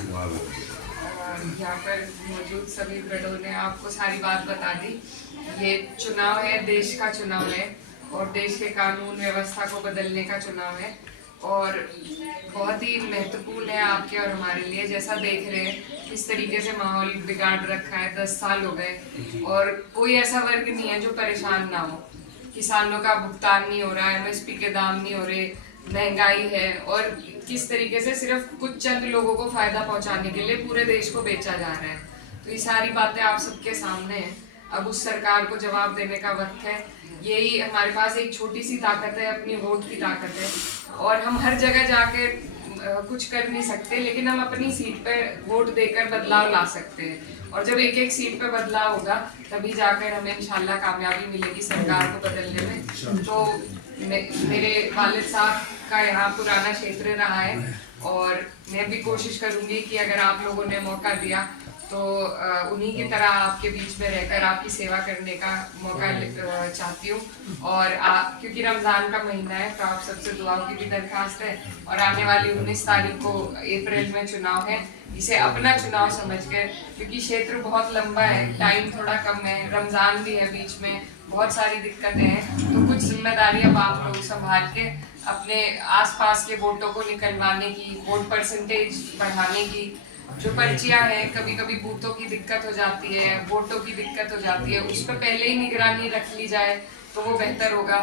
यहाँ पर मौजूद सभी बड़ों ने आपको सारी बात बता दी। ये चुनाव है, देश का चुनाव है और देश के कानून व्यवस्था को बदलने का चुनाव है और बहुत ही महत्वपूर्ण है आपके और हमारे लिए। जैसा देख रहे हैं किस तरीके से माहौल बिगाड़ रखा है, 10 साल हो गए और कोई ऐसा वर्ग नहीं है जो परेशान ना हो। किसानों का भुगतान नहीं हो रहा, एमएसपी के दाम नहीं हो रहे, महंगाई है और किस तरीके से सिर्फ कुछ चंद लोगों को फायदा पहुंचाने के लिए पूरे देश को बेचा जा रहा है। तो ये सारी बातें आप सबके सामने हैं। अब उस सरकार को जवाब देने का वक्त है। यही हमारे पास एक छोटी सी ताकत है, अपनी वोट की ताकत है और हम हर जगह जाके कुछ कर नहीं सकते, लेकिन हम अपनी सीट पे वोट देकर बदलाव ला सकते हैं और जब एक एक सीट पे बदलाव होगा तभी जाकर हमें इंशाल्लाह कामयाबी मिलेगी सरकार को बदलने में। तो मेरे वालिद साहब का यहाँ पुराना क्षेत्र रहा है और मैं भी कोशिश करूंगी कि अगर आप लोगों ने मौका दिया तो उन्हीं की तरह आपके बीच में रहकर आपकी सेवा करने का मौका चाहती हूँ। और क्योंकि रमज़ान का महीना है तो आप सबसे दुआओं की भी दरखास्त है और आने वाली 19 तारीख को अप्रैल में चुनाव है। इसे अपना चुनाव समझकर, क्योंकि क्षेत्र बहुत लंबा है, टाइम थोड़ा कम है, रमज़ान भी है बीच में, बहुत सारी दिक्कतें हैं, तो कुछ जिम्मेदारी अब आप लोग संभाल के अपने आसपास के वोटों को निकलवाने की, वोट परसेंटेज बढ़ाने की। जो पर्चियां हैं, कभी कभी बूथों की दिक्कत हो जाती है, वोटों की दिक्कत हो जाती है, उस पर पहले ही निगरानी रख ली जाए तो वो बेहतर होगा।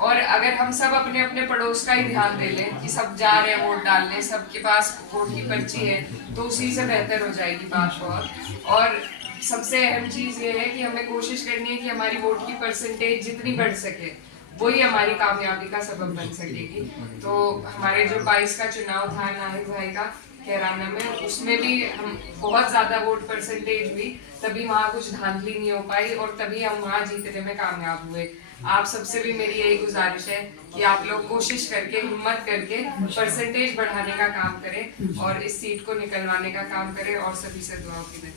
और अगर हम सब अपने अपने पड़ोस का ही ध्यान दे लें कि सब जा रहे हैं वोट डालने, सबके पास वोट की पर्ची है, तो उसी से बेहतर हो जाएगी बात बहुत। और सबसे अहम चीज़ ये है कि हमें कोशिश करनी है कि हमारी वोट की परसेंटेज जितनी बढ़ सके वही हमारी कामयाबी का सबब बन सकेगी। तो हमारे जो 22 का चुनाव था नाहिद भाई का कैराना में, उसमें भी हम बहुत ज़्यादा वोट परसेंटेज हुई, तभी वहाँ कुछ धांधली नहीं हो पाई और तभी हम वहाँ जीतने में कामयाब हुए। आप सबसे भी मेरी यही गुजारिश है कि आप लोग कोशिश करके, हिम्मत करके परसेंटेज बढ़ाने का काम करें और इस सीट को निकलवाने का काम करें और सभी से दुआओं की दें।